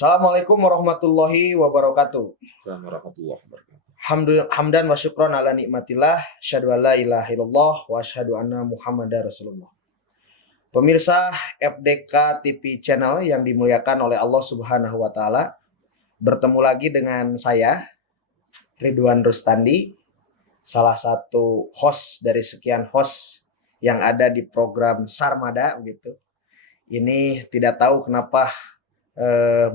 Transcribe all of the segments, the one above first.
Assalamualaikum warahmatullahi wabarakatuh. Warahmatullahi wabarakatuh. Hamdan wa syukron ala nikmatillah. Asyhadu an la ilaha illallah wa asyhadu anna Muhammadar Rasulullah. Pemirsa FDK TV Channel yang dimuliakan oleh Allah Subhanahu wa taala, bertemu lagi dengan saya Ridwan Rustandi, salah satu host dari sekian host yang ada di program Sarmada begitu. Ini tidak tahu kenapa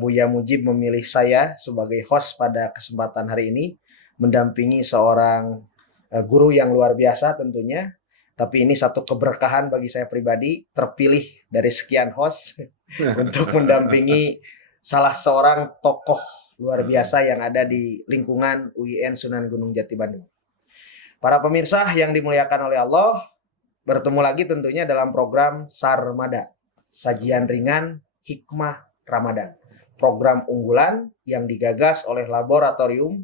Buya Mujib memilih saya sebagai host pada kesempatan hari ini, mendampingi seorang guru yang luar biasa tentunya. Tapi ini satu keberkahan bagi saya pribadi, terpilih dari sekian host untuk mendampingi salah seorang tokoh luar biasa yang ada di lingkungan UIN Sunan Gunung Jati Bandung. Para pemirsa yang dimuliakan oleh Allah, bertemu lagi tentunya dalam program Sarmada, sajian ringan hikmah Ramadan, program unggulan yang digagas oleh Laboratorium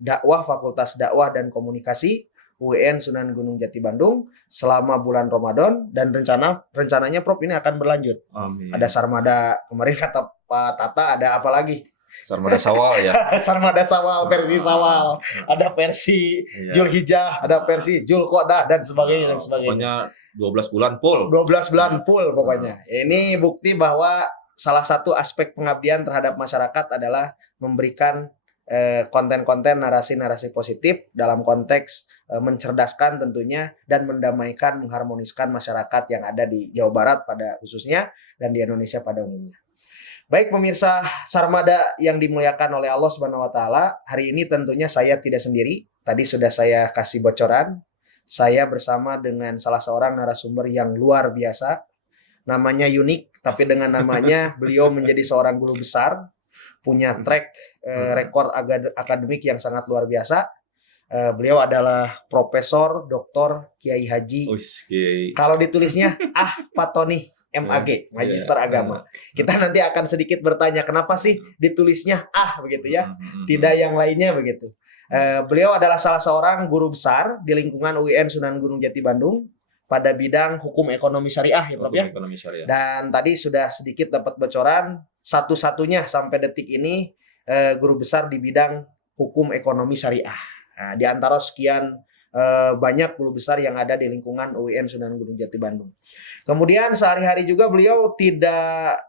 Dakwah Fakultas Dakwah dan Komunikasi UIN Sunan Gunung Jati Bandung selama bulan Ramadan, dan rencananya Prof ini akan berlanjut. Amin. Ada Sarmada kemarin kata Pak Tata, ada apa lagi? Sarmada Sawal ya. Sarmada Sawal, versi Sawal, ada versi Julhijjah, ada versi Julqodah dan sebagainya dan sebagainya. Pokoknya 12 bulan full. 12 bulan full pokoknya. Ini bukti bahwa salah satu aspek pengabdian terhadap masyarakat adalah memberikan konten-konten narasi-narasi positif dalam konteks mencerdaskan tentunya dan mendamaikan, mengharmoniskan masyarakat yang ada di Jawa Barat pada khususnya dan di Indonesia pada umumnya. Baik pemirsa Sarmada yang dimuliakan oleh Allah Subhanahu wa taala, hari ini tentunya saya tidak sendiri. Tadi sudah saya kasih bocoran. Saya bersama dengan salah seorang narasumber yang luar biasa. Namanya unik, tapi dengan namanya beliau menjadi seorang guru besar, punya track rekor akademik yang sangat luar biasa. Beliau adalah Profesor Dr. Kiai Haji. Kalau ditulisnya Fatoni MAG, Magister Agama. Kita nanti akan sedikit bertanya kenapa sih ditulisnya begitu ya, tidak yang lainnya begitu. Beliau adalah salah seorang guru besar di lingkungan UIN Sunan Gunung Jati Bandung pada bidang hukum ekonomi syariah ya Prof ya. Dan tadi sudah sedikit dapat bocoran, satu-satunya sampai detik ini guru besar di bidang hukum ekonomi syariah. Nah, di antara sekian banyak guru besar yang ada di lingkungan UIN Sunan Gunung Jati Bandung. Kemudian sehari-hari juga beliau tidak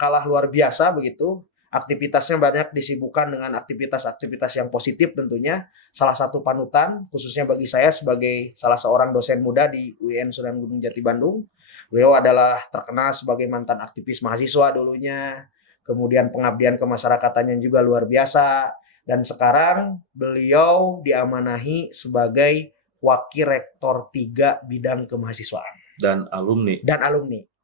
kalah luar biasa begitu. Aktivitasnya banyak disibukkan dengan aktivitas-aktivitas yang positif tentunya. Salah satu panutan khususnya bagi saya sebagai salah seorang dosen muda di UIN Sunan Gunung Jati Bandung. Beliau adalah terkenal sebagai mantan aktivis mahasiswa dulunya. Kemudian pengabdian kemasyarakatannya juga luar biasa. Dan sekarang beliau diamanahi sebagai Wakil Rektor 3 bidang kemahasiswaan. Dan alumni.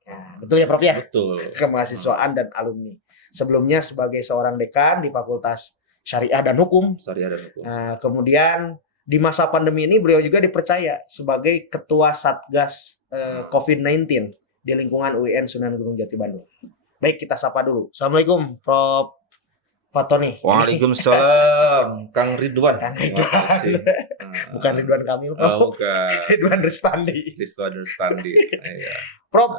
Nah, betul ya Prof ya? Betul. Kemahasiswaan dan alumni. Sebelumnya sebagai seorang dekan di Fakultas Syariah dan Hukum. Nah, kemudian di masa pandemi ini beliau juga dipercaya sebagai Ketua Satgas COVID-19 di lingkungan UIN Sunan Gunung Jati Bandung. Baik, kita sapa dulu. Assalamualaikum Prof Fatoni. Waalaikumsalam Kang Ridwan. Bukan Ridwan Kamil, Prof. Bukan. Ridwan Rustandi. Iya. Prof,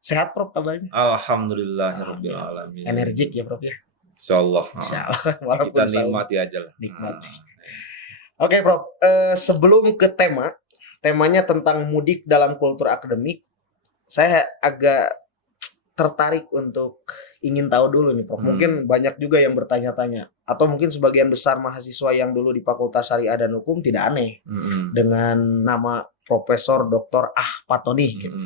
sehat Prof kabarnya? Alhamdulillahirabbil alamin. Energik ya Prof ya? Insyaallah. Walaupun kita nikmati aja lah. Nikmati. Oke Prof, sebelum ke temanya tentang mudik dalam kultur akademik, saya agak tertarik untuk ingin tahu dulu nih Prof. Mungkin banyak juga yang bertanya-tanya, atau mungkin sebagian besar mahasiswa yang dulu di Fakultas Syariah dan Hukum tidak aneh dengan nama Profesor Dr. Fatoni gitu.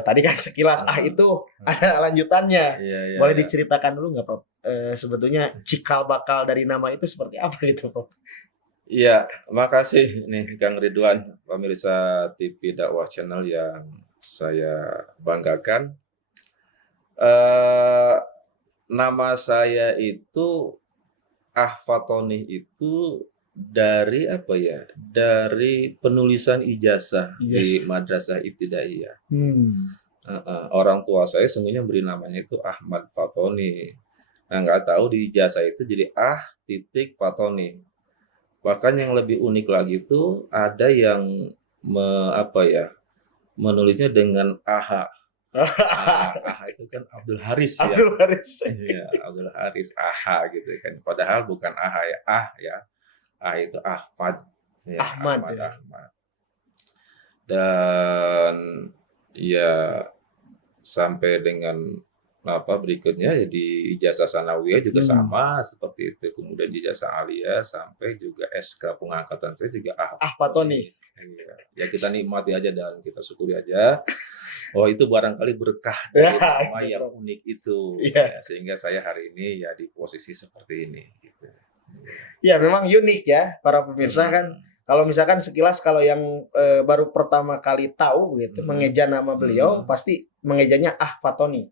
Tadi kan sekilas itu ada lanjutannya. Boleh diceritakan dulu nggak Prof? Sebetulnya cikal bakal dari nama itu seperti apa gitu Prof? Iya, makasih nih Kang Ridwan, pemirsa TV Dakwah Channel yang saya banggakan. Nama saya itu Fatoni itu dari apa ya? Dari penulisan ijazah di Madrasah Ibtidaiyah. Orang tua saya semuanya beri namanya itu Ahmad Fatoni. Nah, nggak tahu di ijazah itu jadi Fatoni. Bahkan yang lebih unik lagi itu ada yang menulisnya dengan AH. AHA itu kan Abdul Haris ya. Abdul Haris. Iya, Abdul Haris AHA gitu kan. Padahal bukan AHA ya, ya. Itu Ahmad. Ya, Ahmad. Ahmad. Dan ya sampai dengan berikutnya ya di ijazah sanawiyah juga sama seperti itu. Kemudian ijazah aliyah sampai juga SK pengangkatan saya juga Fatoni. Ya kita nikmati aja dan kita syukuri aja. Oh itu barangkali berkah dari nama yang unik itu, ya, sehingga saya hari ini ya di posisi seperti ini. Gitu. Ya memang unik ya para pemirsa kan. Kalau misalkan sekilas kalau yang baru pertama kali tahu gitu mengeja nama beliau pasti mengejanya Fatoni.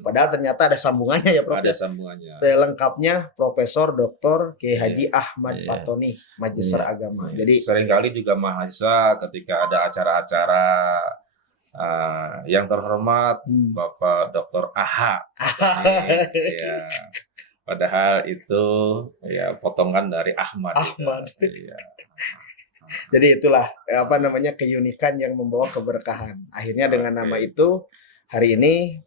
Padahal ternyata ada sambungannya ya Prof. Ada sambungannya. Lengkapnya Profesor Dr. Kiai Haji Ahmad Fatoni, Magister Agama. Jadi seringkali juga mahasiswa ketika ada acara-acara yang terhormat Bapak Dr. AHA. Ya. Padahal itu ya potongan dari Ahmad. Ya. Jadi itulah keunikan yang membawa keberkahan. Akhirnya dengan nama itu hari ini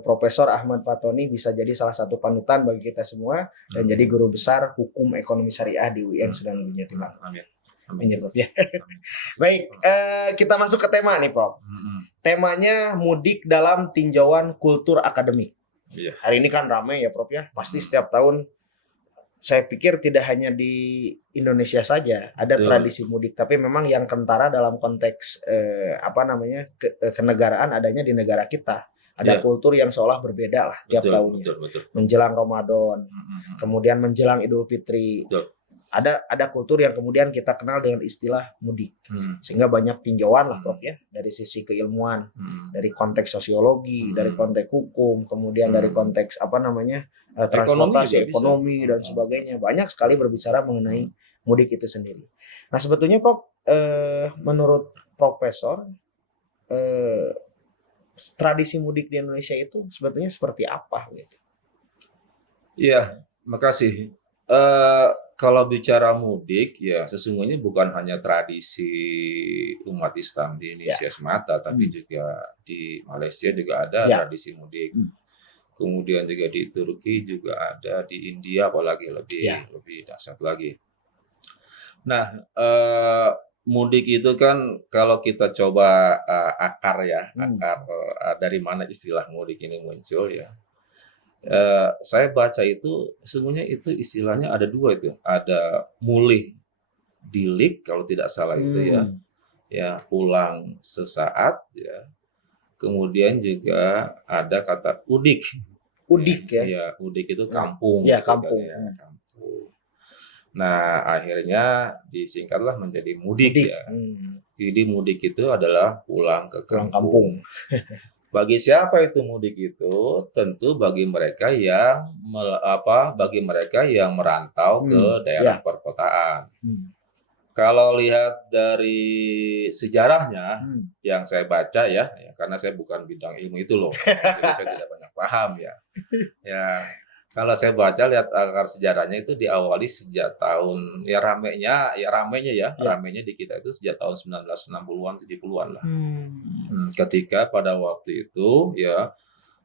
Profesor Ahmad Fatoni bisa jadi salah satu panutan bagi kita semua dan jadi guru besar hukum ekonomi syariah di UIN Sunan Gunung Jati. Amin. Amin ya Prof ya. Baik, kita masuk ke tema nih Prof. Temanya mudik dalam tinjauan kultur akademik. Hari ini kan ramai ya Prof ya. Pasti setiap tahun saya pikir tidak hanya di Indonesia saja ada tradisi mudik, tapi memang yang kentara dalam konteks kenegaraan adanya di negara kita. Ada kultur yang seolah berbeda lah tiap tahunnya. Menjelang Ramadan, kemudian menjelang Idul Fitri. Ada kultur yang kemudian kita kenal dengan istilah mudik. Sehingga banyak tinjauan lah Prof ya dari sisi keilmuan, dari konteks sosiologi, dari konteks hukum, kemudian dari konteks transportasi, ekonomi dan sebagainya. Banyak sekali berbicara mengenai mudik itu sendiri. Nah, sebetulnya Prof menurut Profesor tradisi mudik di Indonesia itu sebetulnya seperti apa gitu? Iya, makasih. Kalau bicara mudik ya sesungguhnya bukan hanya tradisi umat Islam di Indonesia semata, tapi juga di Malaysia juga ada tradisi mudik. Kemudian juga di Turki juga ada, di India apalagi lebih dahsyat lagi. Nah, mudik itu kan kalau kita coba akar dari mana istilah mudik ini muncul ya. Saya baca itu semuanya itu istilahnya ada dua itu, ada mulih dilik kalau tidak salah itu ya pulang sesaat ya, kemudian juga ada kata udik ya udik itu kampung gitu kampung. Kan, ya, kampung. Nah akhirnya disingkatlah menjadi mudik. Ya jadi mudik itu adalah pulang ke kampung. Bagi siapa itu mudik itu? Tentu bagi mereka yang merantau ke daerah perkotaan. Kalau lihat dari sejarahnya yang saya baca ya karena saya bukan bidang ilmu itu loh, jadi saya tidak banyak paham ya. Ya kalau saya baca lihat akar sejarahnya itu diawali sejak tahun ramenya di kita itu sejak tahun 1960-an 70-an lah. Ketika pada waktu itu ya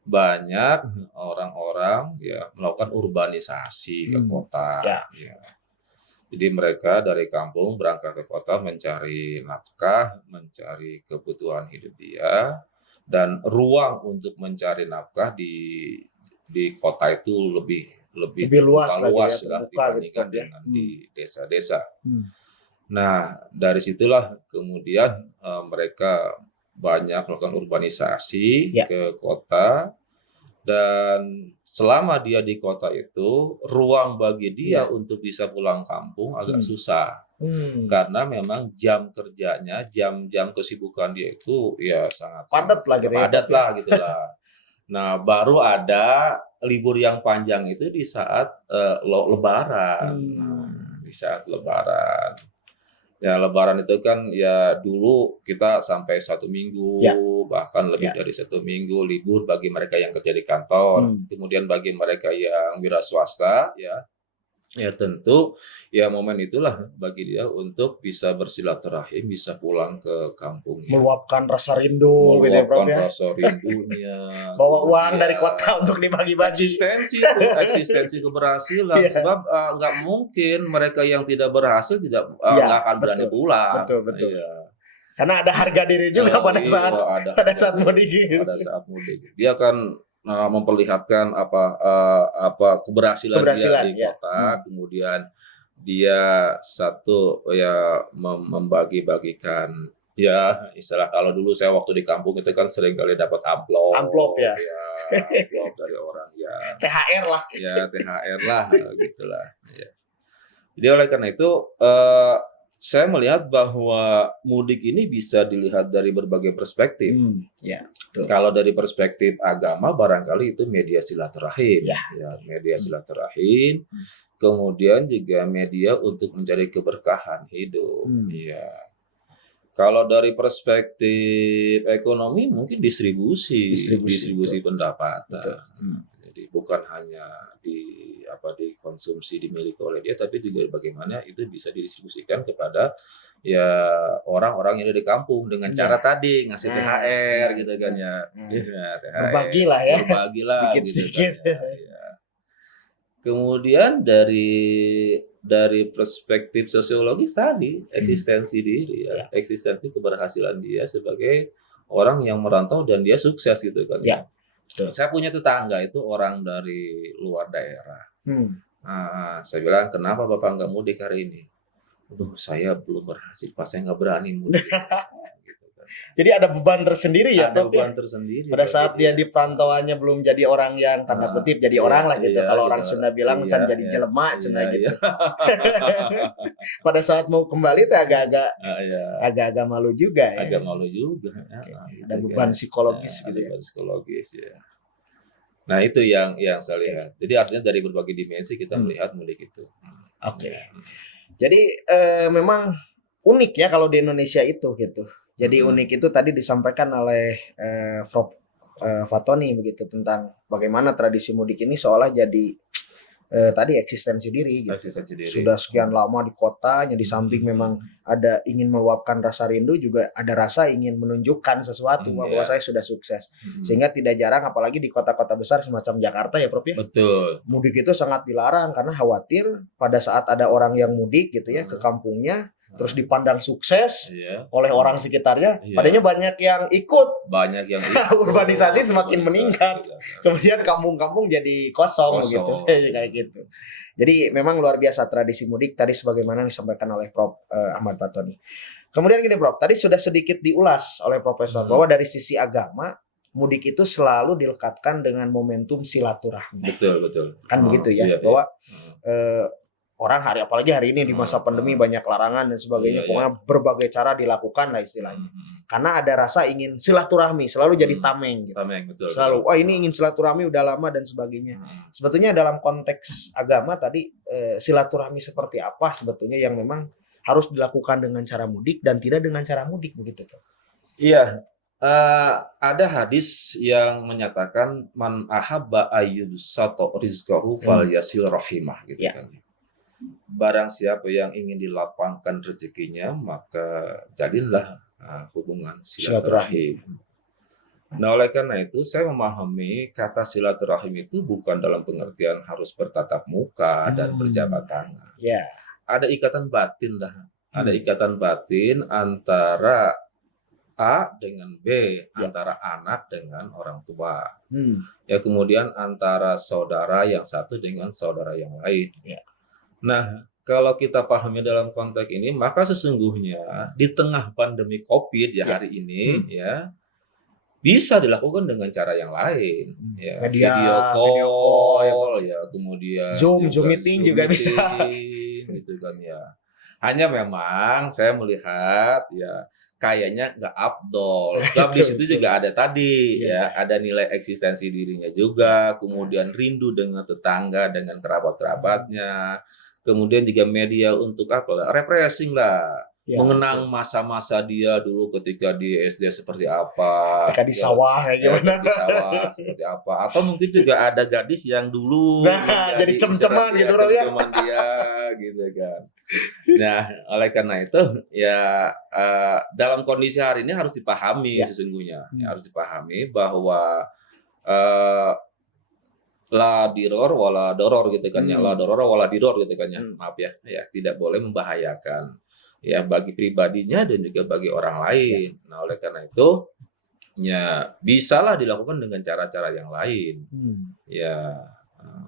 banyak orang-orang ya melakukan urbanisasi ke kota. Ya. Jadi mereka dari kampung berangkat ke kota mencari nafkah, mencari kebutuhan hidup dia, dan ruang untuk mencari nafkah di kota itu lebih luas lah dibandingkan dengan di desa-desa. Nah dari situlah kemudian mereka banyak melakukan urbanisasi ke kota, dan selama dia di kota itu ruang bagi dia untuk bisa pulang kampung agak susah. Karena memang jam kerjanya, jam-jam kesibukan dia itu ya sangat padat lah gitu lah. Nah, baru ada libur yang panjang itu di saat Lebaran. Di saat Lebaran. Ya, Lebaran itu kan ya dulu kita sampai 1 minggu, bahkan lebih dari 1 minggu libur bagi mereka yang kerja di kantor. Kemudian bagi mereka yang wira swasta, ya Ya tentu ya momen itulah bagi dia untuk bisa bersilaturahim, bisa pulang ke kampungnya, Meluapkan rasa rindu gitu ya Prof meluapkan ya. rasa rindunya, Bawa uang dari kemudian kota untuk dibagi-bagi. eksistensi keberhasilan Iya. sebab nggak mungkin mereka yang tidak berhasil tidak Iya, nggak akan berani betul. pulang. Betul, betul. Iya. Karena ada harga diri juga pada Iya, saat ada pada harga saat diri mudik gitu. pada saat mudik. Dia akan memperlihatkan apa keberhasilan dia Keberhasilan di ya. kota, kemudian dia satu ya membagi-bagikan ya istilah kalau dulu saya waktu di kampung itu kan sering kali dapat amplop, Amplop ya. amplop dari orang ya THR lah. THR lah gitulah. Ya. Jadi oleh karena itu saya melihat bahwa mudik ini bisa dilihat dari berbagai perspektif. Ya, betul. Kalau dari perspektif agama barangkali itu media silaturahim, Ya. media silaturahim. Kemudian juga media untuk mencari keberkahan hidup. Ya. Kalau dari perspektif ekonomi mungkin distribusi pendapatan. Betul. Jadi bukan hanya dikonsumsi dimiliki oleh dia, tapi juga bagaimana itu bisa didistribusikan kepada ya orang-orang yang ada di kampung dengan cara tadi ngasih THR gitu kan ya. THR, berbagilah ya. Sedikit-sedikit. Gitu kan, ya. Kemudian dari perspektif sosiologis tadi eksistensi diri ya, eksistensi keberhasilan dia sebagai orang yang merantau dan dia sukses gitu kan ya. Saya punya tetangga itu orang dari luar daerah. Saya bilang, kenapa Bapak nggak mudik hari ini? Aduh, saya belum berhasil, Pak. Saya nggak berani mudik. Gitu kan. Jadi ada beban tersendiri ya, ada Prof, beban tersendiri. Pada saat dia di perantauannya belum jadi orang yang tanda kutip jadi orang lah gitu. Kalau orang Sunda bilang can jadi jelema cenah gitu. Pada saat mau kembali tuh agak-agak malu juga ya. Agak malu juga. Ada beban psikologis gitu ya. Beban psikologis ya. Nah itu yang saya lihat. Jadi artinya dari berbagai dimensi kita melihat mudik itu. Oke. Jadi memang unik ya kalau di Indonesia itu gitu. Jadi unik itu tadi disampaikan oleh Prof Fatoni begitu tentang bagaimana tradisi mudik ini seolah jadi tadi eksistensi diri gitu. Sudah sekian lama di kotanya di samping memang ada ingin meluapkan rasa rindu juga ada rasa ingin menunjukkan sesuatu bahwa saya sudah sukses. Sehingga tidak jarang apalagi di kota-kota besar semacam Jakarta ya Prof ya. Betul. Mudik itu sangat dilarang karena khawatir pada saat ada orang yang mudik gitu ya ke kampungnya terus dipandang sukses oleh orang sekitarnya, padahal banyak yang ikut. Urbanisasi semakin meningkat. Kemudian kampung-kampung jadi kosong gitu. Kayak gitu. Jadi memang luar biasa tradisi mudik tadi sebagaimana disampaikan oleh Prof Ahmad Fatoni. Kemudian gini Prof, tadi sudah sedikit diulas oleh Profesor bahwa dari sisi agama mudik itu selalu dilekatkan dengan momentum silaturahmi. Betul. Kan begitu ya, bahwa orang apalagi hari ini di masa pandemi banyak larangan dan sebagainya, pokoknya berbagai cara dilakukan lah istilahnya. Karena ada rasa ingin silaturahmi, selalu jadi tameng gitu. Betul. Selalu, ini ingin silaturahmi udah lama dan sebagainya. Sebetulnya dalam konteks agama tadi silaturahmi seperti apa sebetulnya yang memang harus dilakukan dengan cara mudik dan tidak dengan cara mudik begitu Pak? Iya. Ada hadis yang menyatakan man ahabba ayyubsata rizqahu falyasil rahimah gitu kan. Barang siapa yang ingin dilapangkan rezekinya maka jalinlah hubungan silaturahim. Nah oleh karena itu saya memahami kata silaturahim itu bukan dalam pengertian harus bertatap muka dan berjabat tangan. Ada ikatan batin lah. Ada ikatan batin antara A dengan B, antara anak dengan orang tua. Ya kemudian antara saudara yang satu dengan saudara yang lain. Nah, kalau kita pahami dalam konteks ini, maka sesungguhnya di tengah pandemi COVID hari ini bisa dilakukan dengan cara yang lain. Video call, kemudian Zoom meeting juga bisa. Gitu kan ya. Hanya memang saya melihat kayaknya nggak afdol. Sebab di situ juga ada tadi ada nilai eksistensi dirinya juga, kemudian rindu dengan tetangga, dengan kerabat-kerabatnya. Kemudian juga media untuk refreshing lah. mengenang masa-masa dia dulu ketika di SD seperti apa, ketika di sawah gimana, di sawah seperti apa, atau mungkin juga ada gadis yang dulu jadi cem-ceman gitu ya, cem-ceman dia gitu kan. Nah, oleh karena itu ya dalam kondisi hari ini harus dipahami sesungguhnya, harus dipahami bahwa la diror wala doror gitu kan ya, la doror wala diror gitu kan ya, maaf ya, tidak boleh membahayakan ya bagi pribadinya dan juga bagi orang lain. Nah, oleh karena itu ya bisalah dilakukan dengan cara-cara yang lain. Ya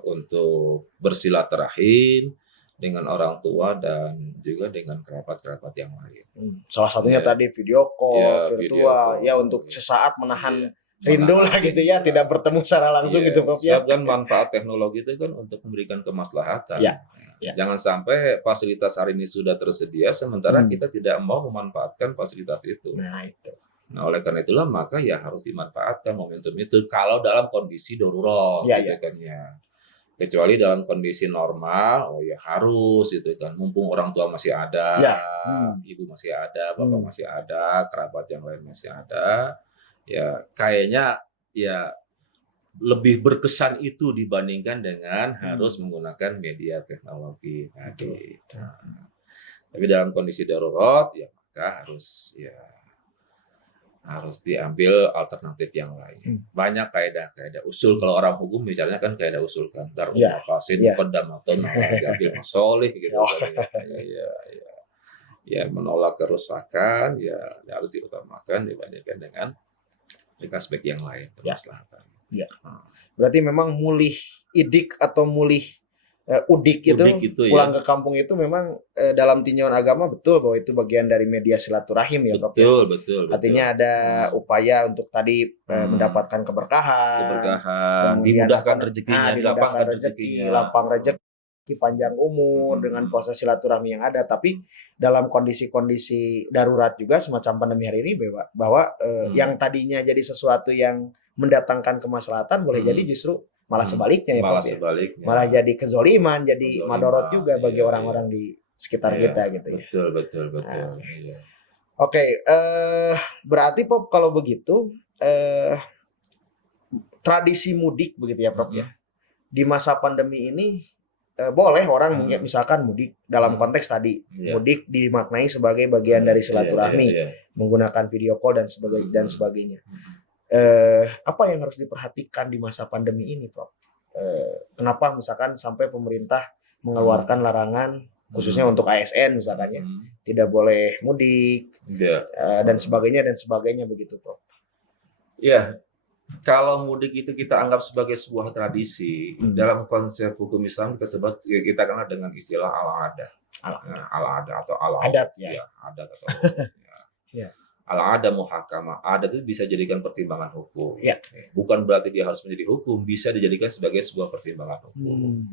untuk bersilaturahim dengan orang tua dan juga dengan kerabat-kerabat yang lain. Salah satunya tadi video call, virtual, ya untuk sesaat menahan rindu lah gitu ya, tidak bertemu secara langsung gitu Prof ya. Sebab kan manfaat teknologi itu kan untuk memberikan kemaslahatan. Jangan sampai fasilitas hari ini sudah tersedia sementara kita tidak mau memanfaatkan fasilitas itu. Nah, oleh karena itulah maka ya harus dimanfaatkan momentum itu kalau dalam kondisi darurat gitu kan ya. Kecuali dalam kondisi normal, oh ya harus itu kan, mumpung orang tua masih ada, ibu masih ada, bapak masih ada, kerabat yang lain masih ada, ya kayaknya ya lebih berkesan itu dibandingkan dengan harus menggunakan media teknologi tadi. Tapi dalam kondisi darurat ya maka harus diambil alternatif yang lain. Banyak kaidah-kaidah usul kalau orang hukum misalnya kan kaidah usul kan darul mafasid muqaddamatun ala jalbil masolih gitu kan. Ya menolak kerusakan ya harus diutamakan dibandingkan dengan aspek yang lain kemaslahatan. Berarti memang mulih idik atau mulih udik itu pulang ke kampung itu memang dalam tinjauan agama betul bahwa itu bagian dari media silaturahim ya Prof. Betul. Artinya ada upaya untuk tadi mendapatkan keberkahan, dimudahkan rezekinya, dilapangkan rezekinya, lapang rezeki, panjang umur dengan proses silaturahmi yang ada. Tapi dalam kondisi-kondisi darurat juga semacam pandemi hari ini bahwa yang tadinya jadi sesuatu yang mendatangkan kemaslahatan boleh jadi justru malah sebaliknya ya Pak. Malah jadi kezoliman, jadi madorot juga bagi orang-orang di sekitar kita gitu ya. Betul. Oke, berarti Pop kalau begitu tradisi mudik begitu ya Prof ya. Di masa pandemi ini boleh orang misalkan mudik dalam konteks tadi mudik dimaknai sebagai bagian dari silaturahmi menggunakan video call dan sebagainya. Apa yang harus diperhatikan di masa pandemi ini, Prof? Kenapa misalkan sampai pemerintah mengeluarkan larangan khususnya untuk ASN misalkan ya, tidak boleh mudik dan sebagainya begitu, Prof? Iya, kalau mudik itu kita anggap sebagai sebuah tradisi dalam konsep hukum Islam kita kenal dengan istilah al-adah, atau adat adat atau al-ada muhakamah. Adat itu bisa dijadikan pertimbangan hukum. Bukan berarti dia harus menjadi hukum, bisa dijadikan sebagai sebuah pertimbangan hukum.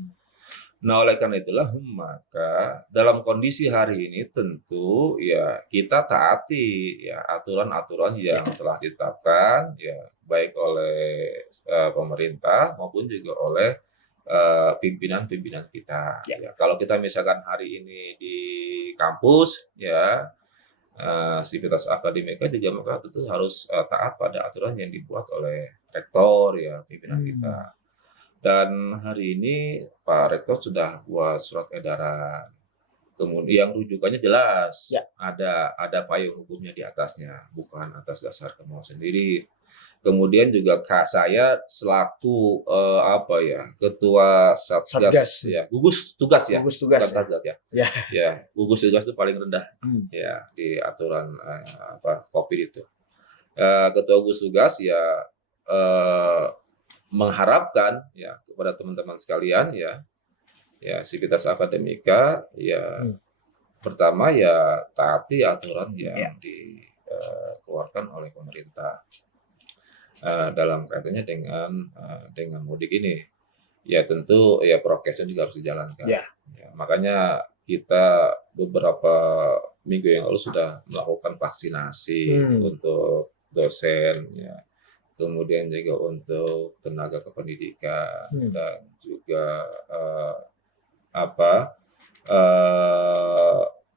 Nah, oleh karena itulah maka dalam kondisi hari ini tentu ya kita taati ya aturan-aturan yang telah ditetapkan ya baik oleh pemerintah maupun juga oleh pimpinan-pimpinan kita. Ya, kalau kita misalkan hari ini di kampus ya sivitas akademika juga maka itu harus taat pada aturan yang dibuat oleh rektor ya pimpinan kita. Dan hari ini Pak Rektor sudah buat surat edaran. Kemudian rujukannya jelas, ada payung hukumnya di atasnya, bukan atas dasar kemauan sendiri. Kemudian juga saya selaku ketua satgas ya, gugus tugas gugus tugas itu paling rendah ya di aturan COVID itu. Ketua gugus tugas ya mengharapkan ya kepada teman-teman sekalian ya sivitas akademika ya pertama ya taati aturan yang dikeluarkan oleh pemerintah. Dalam kaitannya dengan mudik ini ya tentu ya prokesnya juga harus dijalankan. Ya, makanya kita beberapa minggu yang lalu sudah melakukan vaksinasi untuk dosen ya, kemudian juga untuk tenaga kependidikan dan juga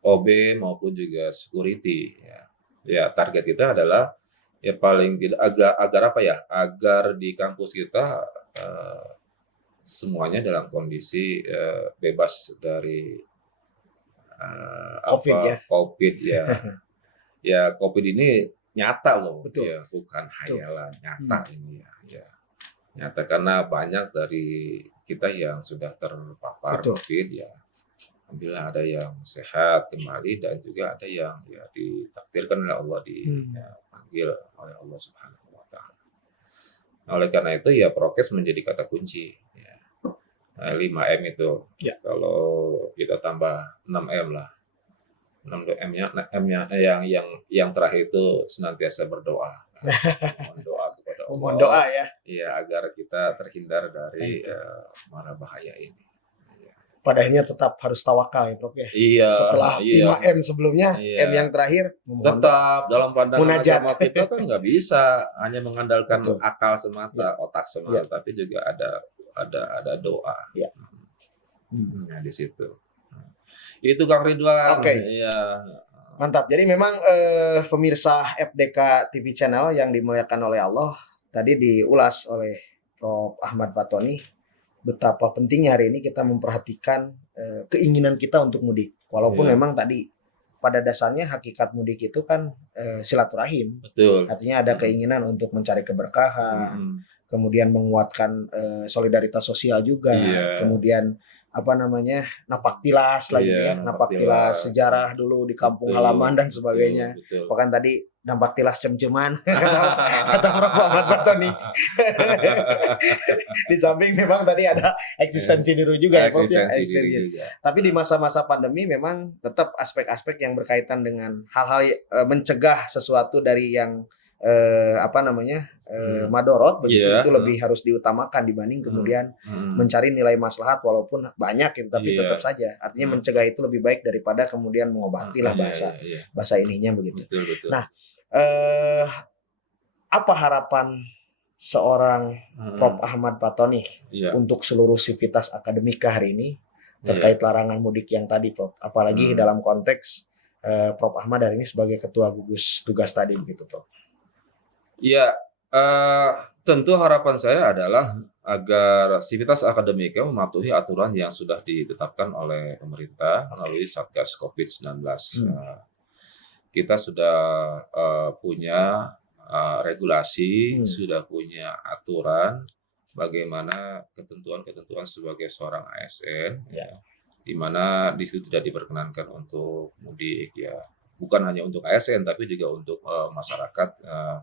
OB maupun juga security ya. Ya, target kita adalah ya paling tidak agar apa ya? Agar di kampus kita semuanya dalam kondisi bebas dari COVID ya. COVID ya. Ya, COVID ini nyata loh, Betul. ya, bukan hayalan, nyata ini ya. Ya. Nyata karena banyak dari kita yang sudah terpapar Betul. COVID ya. Alhamdulillah ada yang sehat kembali dan juga ada yang ya ditakdirkan oleh Allah dipanggil oleh Allah Subhanahu wa taala. Nah, oleh karena itu ya prokes menjadi kata kunci ya. Nah, 5M itu. Ya. Kalau kita tambah 6M lah. 6M-nya M-nya yang terakhir itu senantiasa berdoa. Mohon doa kepada Allah. Mohon doa ya. Iya, agar kita terhindar dari mara bahaya ini. Pada akhirnya tetap harus tawakal ya Prof ya. Iya. Setelah iya. 5M sebelumnya, Iya. M yang terakhir memohon Tetap dalam pandangan Munajat. agama kita kan nggak bisa hanya mengandalkan Betul. akal semata, otak semata, tapi juga ada doa. Iya. Nah, di situ. Itu Kang Ridwan. Oke. Iya. Mantap. Jadi memang pemirsa FDK TV Channel yang dimuliakan oleh Allah, tadi diulas oleh Prof. Ahmad Fatoni betapa pentingnya hari ini kita memperhatikan keinginan kita untuk mudik. Walaupun Iya. memang tadi pada dasarnya hakikat mudik itu kan silaturahim. Betul. Artinya ada keinginan untuk mencari keberkahan, kemudian menguatkan solidaritas sosial juga, Iya. kemudian napak tilas lagi Iya, ya, napak napak tilas tilas. sejarah dulu di kampung Betul, halaman dan sebagainya. Betul. Bahkan tadi nampak tilas cem-ceman kata Prof. Ahmad Fatoni. Di samping memang tadi ada eksistensi diri juga ya Prof ya. Eksistensi Eksistensi diri diri. juga. Tapi di masa-masa pandemi memang tetap aspek-aspek yang berkaitan dengan hal-hal mencegah sesuatu dari yang madorot begitu, Iya. itu lebih harus diutamakan dibanding kemudian mencari nilai maslahat walaupun banyak gitu, tapi Iya. tetap saja artinya mencegah itu lebih baik daripada kemudian mengobati lah Iya. bahasa ininya begitu. Betul. Nah, apa harapan seorang Prof. Ahmad Fatoni Iya. untuk seluruh sivitas akademika hari ini terkait larangan mudik yang tadi Prof, apalagi dalam konteks Prof. Ahmad hari ini sebagai ketua gugus tugas tadi begitu Prof. Ya, tentu harapan saya adalah agar sivitas akademika mematuhi aturan yang sudah ditetapkan oleh pemerintah melalui Satgas COVID-19. Kita sudah punya regulasi, sudah punya aturan bagaimana ketentuan-ketentuan sebagai seorang ASN, di mana di situ tidak diperkenankan untuk mudik ya. Bukan hanya untuk ASN tapi juga untuk masyarakat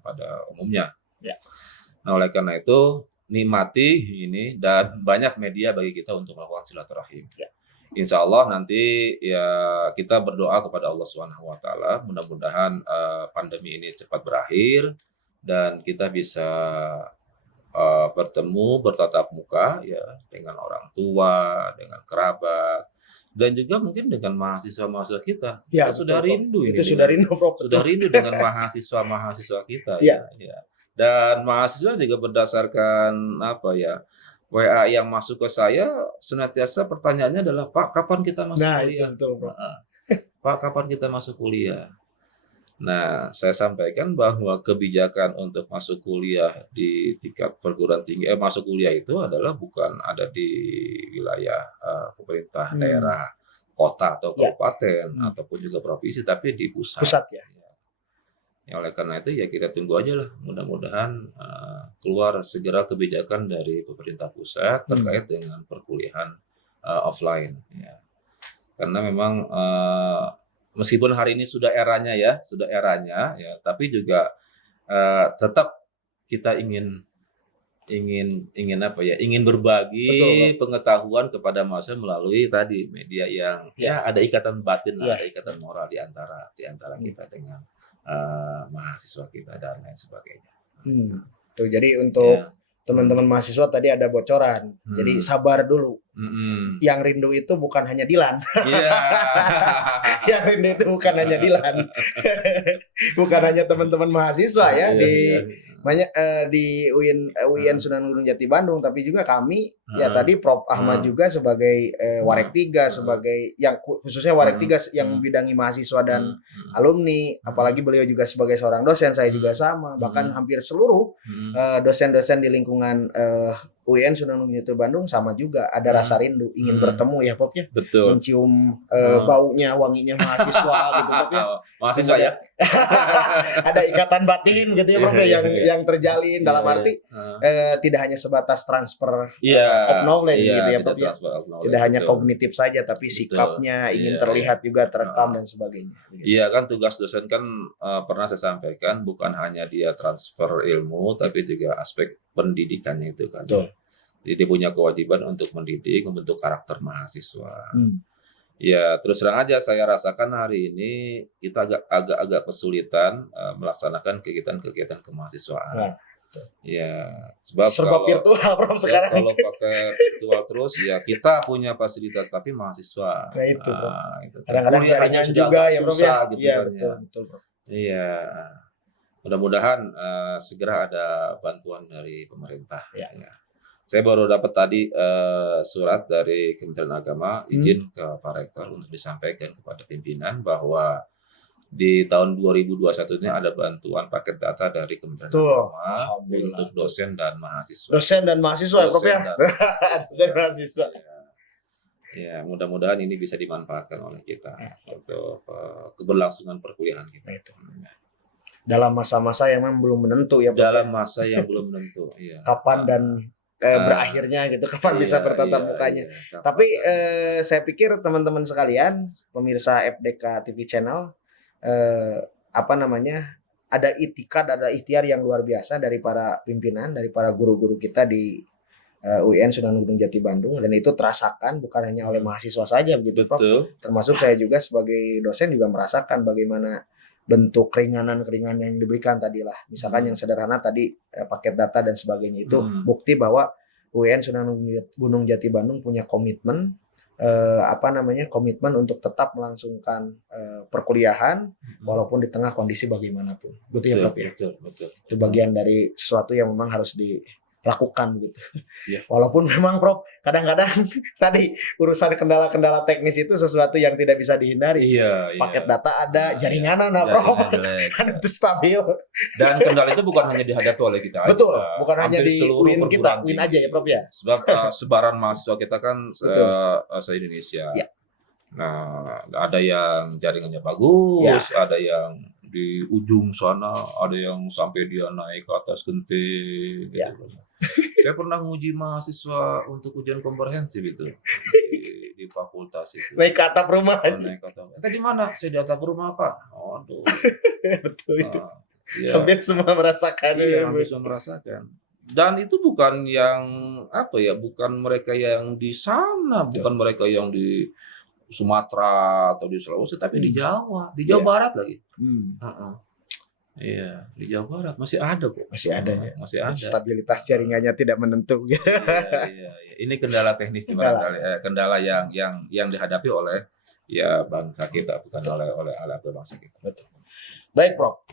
pada umumnya. Ya. Nah, oleh karena itu nikmati ini dan banyak media bagi kita untuk melakukan silaturahim. Ya. Insya Allah nanti ya kita berdoa kepada Allah Subhanahu Wa Taala mudah-mudahan pandemi ini cepat berakhir dan kita bisa bertemu bertatap muka ya dengan orang tua, dengan kerabat. Dan juga mungkin dengan mahasiswa-mahasiswa kita. Ya, kita sudah rindu ini. Itu sudah rindu Prof. Sudah rindu dengan mahasiswa-mahasiswa kita Ya. ya. Dan mahasiswa juga berdasarkan WA yang masuk ke saya senantiasa pertanyaannya adalah Pak, kapan kita masuk kuliah? Itu betul, Prof. Pak, kapan kita masuk kuliah? Nah, saya sampaikan bahwa kebijakan untuk masuk kuliah di tingkat perguruan tinggi, masuk kuliah itu adalah bukan ada di wilayah pemerintah daerah, kota atau kabupaten ataupun juga provinsi, tapi di pusat. Pusat ya. Ya, oleh karena itu ya kita tunggu aja lah, mudah-mudahan keluar segera kebijakan dari pemerintah pusat terkait dengan perkuliahan offline. Ya. Karena memang meskipun hari ini sudah eranya ya, tapi juga tetap kita ingin berbagi pengetahuan kepada masyarakat melalui tadi media yang ada ikatan batin, ada ikatan moral di antara kita dengan mahasiswa kita dan lain sebagainya. Tuh, jadi untuk teman-teman mahasiswa tadi ada bocoran. Jadi sabar dulu. Yang rindu itu bukan hanya Dilan. Yang rindu itu bukan hanya Dilan. Bukan hanya teman-teman mahasiswa ya banyak di UIN Sunan Gunung Jati Bandung, tapi juga kami ya tadi Prof Ahmad juga sebagai Warek 3 sebagai yang khususnya Warek 3 yang membidangi mahasiswa dan alumni, apalagi beliau juga sebagai seorang dosen, saya juga sama, bahkan hampir seluruh dosen-dosen di lingkungan UIN Sunan Gunung Jati Bandung sama juga ada rasa rindu ingin bertemu ya Prof ya. Betul. Mencium baunya, wanginya mahasiswa gitu Prof ya. Mahasiswa ya. Ada ikatan batin gitu ya Prof yang terjalin dalam arti tidak hanya sebatas transfer of knowledge gitu ya Prof ya. Tidak hanya kognitif saja tapi sikapnya ingin terlihat juga terekam dan sebagainya. Iya kan, tugas dosen kan pernah saya sampaikan bukan hanya dia transfer ilmu tapi juga aspek pendidikannya itu kan. Betul. Jadi dia punya kewajiban untuk mendidik, membentuk karakter mahasiswa. Ya terus terang aja saya rasakan hari ini kita agak kesulitan melaksanakan kegiatan-kegiatan kemahasiswaan. Ya sebab serba virtual Prof sekarang. Kalau pakai virtual terus ya kita punya fasilitas tapi mahasiswa. Nah itu Prof. Itu. Kadang-kadang kuliahnya juga ya Prof ya. Gitu iya kan, betul Prof. Iya. Mudah-mudahan segera ada bantuan dari pemerintah. Ya. Saya baru dapat tadi surat dari Kementerian Agama izin ke Pak Rektor untuk disampaikan kepada pimpinan bahwa di tahun 2021 ini ada bantuan paket data dari Kementerian Agama untuk dosen dan mahasiswa. Dosen dan mahasiswa Prof ya. Dosen mahasiswa. Ya, mudah-mudahan ini bisa dimanfaatkan oleh kita untuk keberlangsungan perkuliahan kita. Itu. Dalam masa-masa yang memang belum menentu ya Prof. Dalam masa yang belum menentu. Ya. Kapan dan berakhirnya gitu, kapan bisa bertatap mukanya. Tapi saya pikir teman-teman sekalian, pemirsa FDK TV Channel, ada itikad, ada ikhtiar yang luar biasa dari para pimpinan, dari para guru-guru kita di UIN Sunan Gunung Jati Bandung, dan itu terasakan bukan hanya oleh mahasiswa saja begitu Prof. Termasuk saya juga sebagai dosen juga merasakan bagaimana bentuk keringanan yang diberikan tadi lah. Misalkan yang sederhana tadi paket data dan sebagainya itu bukti bahwa UIN Sunan Gunung Jati Bandung punya komitmen komitmen untuk tetap melangsungkan perkuliahan walaupun di tengah kondisi bagaimanapun. Betul ya Prof ya? Betul. Itu bagian dari sesuatu yang memang harus dilakukan gitu. Yeah. Walaupun memang Prof kadang-kadang tadi urusan kendala-kendala teknis itu sesuatu yang tidak bisa dihindari. Paket data ada, jaringan ada Prof. Kan itu stabil. Dan kendala itu bukan hanya dihadapi oleh kita. Betul, bukan hanya di UIN kita, UIN aja ya Prof ya. Sebab sebaran mahasiswa kita kan se-Indonesia. Yeah. Nah, ada yang jaringannya bagus, ada yang di ujung sana, ada yang sampai dia naik ke atas genting gitu. Saya pernah nguji mahasiswa untuk ujian komprehensif itu di fakultas itu. Naik ke atap rumah. Naik ke atap. Di mana? Saya di atap rumah Pak. Aduh. Betul itu. Hampir semua merasakan. Iya, hampir semua merasakan. Dan itu bukan yang bukan mereka yang di sana, bukan mereka yang di Sumatera atau di Sulawesi, tapi di Jawa Barat lagi. Iya, di Jawa Barat masih ada kok. Masih ada ya. Masih ada. Stabilitas jaringannya tidak menentu. Iya. Ini kendala teknis kendala yang dihadapi oleh bangsa kita, bukan oleh bangsa kita. Betul. Baik, Prof.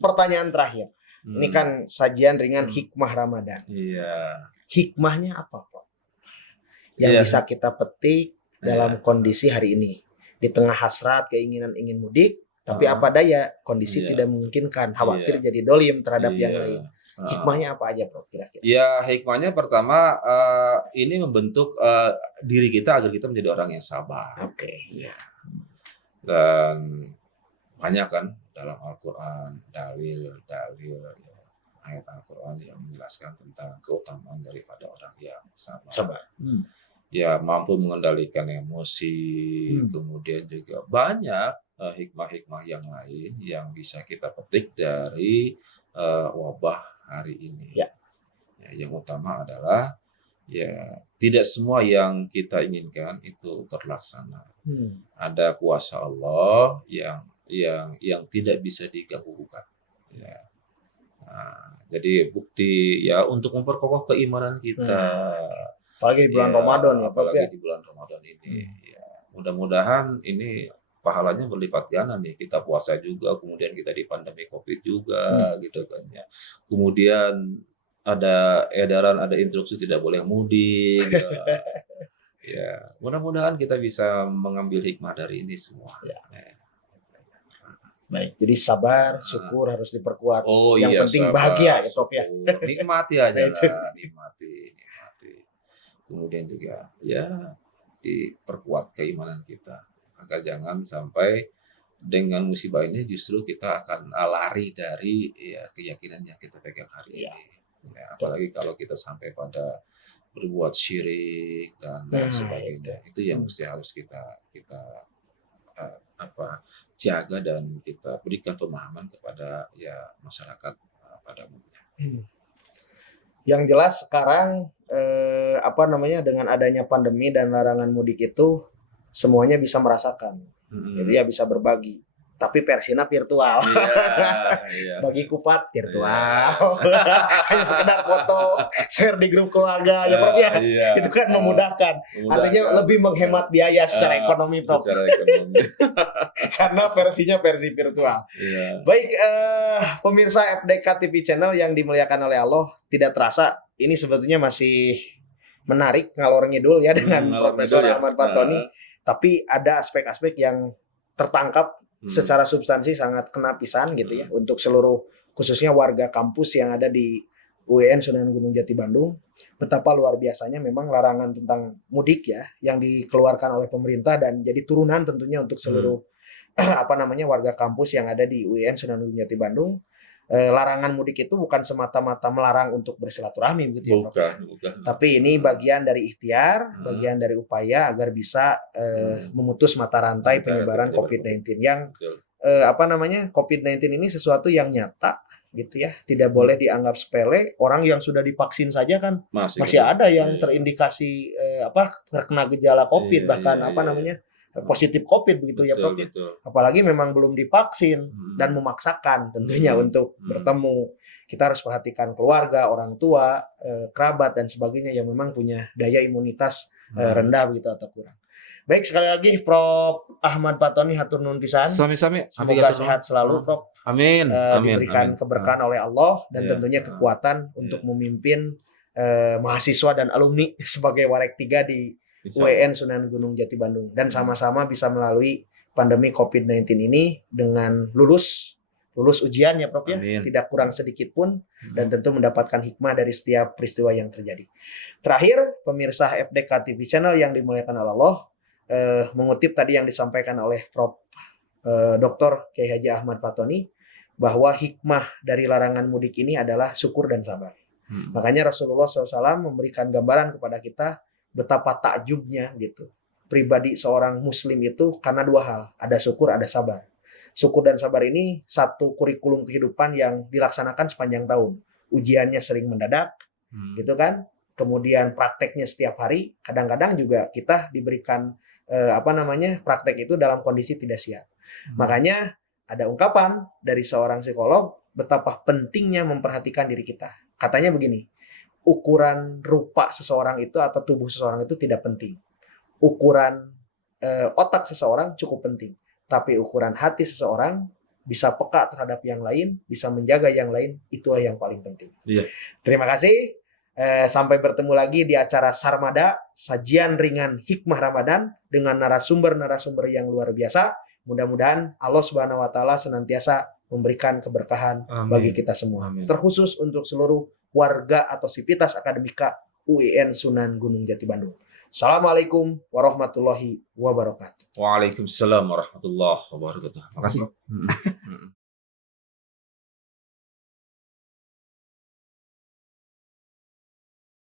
Pertanyaan terakhir. Ini kan sajian ringan hikmah Ramadan. Iya. Hikmahnya apa, Prof? Yang bisa kita petik dalam kondisi hari ini. Di tengah hasrat, keinginan ingin mudik, tapi apa daya kondisi tidak memungkinkan, khawatir jadi dolim terhadap yang lain. Hikmahnya apa aja Prof kira-kira? Ya, hikmahnya pertama ini membentuk diri kita agar kita menjadi orang yang sabar. Ya. Dan banyak kan dalam Al-Qur'an dalil ayat Al-Qur'an yang menjelaskan tentang keutamaan daripada orang yang sabar. Ya, mampu mengendalikan emosi, kemudian juga banyak hikmah-hikmah yang lain yang bisa kita petik dari wabah hari ini. Ya, yang utama adalah tidak semua yang kita inginkan itu terlaksana. Ada kuasa Allah yang tidak bisa digabungkan. Ya. Nah, jadi bukti untuk memperkokoh keimanan kita. Apalagi di bulan Ramadan ya, Pak. Apalagi di bulan Ramadan ini. Ya, mudah-mudahan ini pahalanya berlipat ganda nih. Kita puasa juga, kemudian kita di pandemi COVID juga, gitu kan ya. Kemudian ada edaran, ada instruksi tidak boleh mudik. Ya, mudah-mudahan kita bisa mengambil hikmah dari ini semua. Ya. Baik, jadi sabar, syukur harus diperkuat. Oh Yang iya, penting sabar, bahagia ya Prof ya. syukur. Nikmati aja Itu. lah, nikmati. Kemudian juga ya diperkuat keimanan kita agar jangan sampai dengan musibah ini justru kita akan lari dari ya keyakinan yang kita pegang hari Ya. ini. Ya, apalagi kalau kita sampai pada berbuat syirik dan lain sebagainya. Itu yang mesti harus kita jaga dan kita berikan pemahaman kepada ya masyarakat pada umumnya. Yang jelas sekarang dengan adanya pandemi dan larangan mudik itu semuanya bisa merasakan. Jadi ya bisa berbagi. Tapi versinya virtual. Iya. Bagi kupat virtual. Hanya sekedar foto, share di grup keluarga ya Prof ya. Itu kan memudahkan. Artinya lebih menghemat biaya secara ekonomi Prof. Secara ekonomi. Karena versinya versi virtual. Baik, pemirsa FDK TV Channel yang dimuliakan oleh Allah, tidak terasa ini sebetulnya masih menarik ngalor ngidul ya dengan Profesor Ahmad Fatoni. Tapi ada aspek-aspek yang tertangkap secara substansi sangat kena pisan gitu ya untuk seluruh khususnya warga kampus yang ada di UIN Sunan Gunung Jati Bandung. Betapa luar biasanya memang larangan tentang mudik ya yang dikeluarkan oleh pemerintah dan jadi turunan tentunya untuk seluruh warga kampus yang ada di UIN Sunan Gunung Jati Bandung. Larangan mudik itu bukan semata-mata melarang untuk bersilaturahmi begitu ya Prof. Bukan. Tapi ini bagian dari ikhtiar, bagian dari upaya agar bisa memutus mata rantai penyebaran COVID-19 yang COVID-19 ini sesuatu yang nyata gitu ya. Tidak boleh dianggap sepele. Orang yang sudah divaksin saja kan masih ada yang terindikasi terkena gejala COVID positif COVID begitu ya Prof. Apalagi memang belum divaksin dan memaksakan tentunya untuk bertemu. Kita harus perhatikan keluarga, orang tua, kerabat dan sebagainya yang memang punya daya imunitas rendah begitu atau kurang. Baik, sekali lagi Prof Ahmad Fatoni hatur nuhun pisan. Sami-sami. Semoga sehat selalu Prof. Amin. Diberikan keberkahan oleh Allah dan tentunya kekuatan untuk memimpin mahasiswa dan alumni sebagai Warek 3 di UIN Sunan Gunung Jati Bandung dan sama-sama bisa melalui pandemi COVID-19 ini dengan lulus ujian ya Prof ya, tidak kurang sedikit pun dan tentu mendapatkan hikmah dari setiap peristiwa yang terjadi. Terakhir, pemirsa FDK TV Channel yang dimuliakan oleh Allah, mengutip tadi yang disampaikan oleh Prof Dr. Kiai Haji Ahmad Fatoni bahwa hikmah dari larangan mudik ini adalah syukur dan sabar. Makanya Rasulullah SAW memberikan gambaran kepada kita betapa takjubnya gitu pribadi seorang muslim itu karena dua hal, ada syukur, ada sabar. Syukur dan sabar ini satu kurikulum kehidupan yang dilaksanakan sepanjang tahun. Ujiannya sering mendadak, gitu kan? Kemudian prakteknya setiap hari. Kadang-kadang juga kita diberikan praktek itu dalam kondisi tidak siap. Makanya ada ungkapan dari seorang psikolog betapa pentingnya memperhatikan diri kita. Katanya begini, ukuran rupa seseorang itu atau tubuh seseorang itu tidak penting. Ukuran otak seseorang cukup penting. Tapi ukuran hati seseorang bisa peka terhadap yang lain, bisa menjaga yang lain, itulah yang paling penting. Terima kasih. Sampai bertemu lagi di acara Sarmada, sajian ringan hikmah Ramadan dengan narasumber-narasumber yang luar biasa. Mudah-mudahan Allah Subhanahu wa taala senantiasa memberikan keberkahan bagi kita semua. Terkhusus untuk seluruh warga atau sivitas akademika UIN Sunan Gunung Jati Bandung. Assalamualaikum warahmatullahi wabarakatuh. Waalaikumsalam warahmatullahi wabarakatuh. Makasih.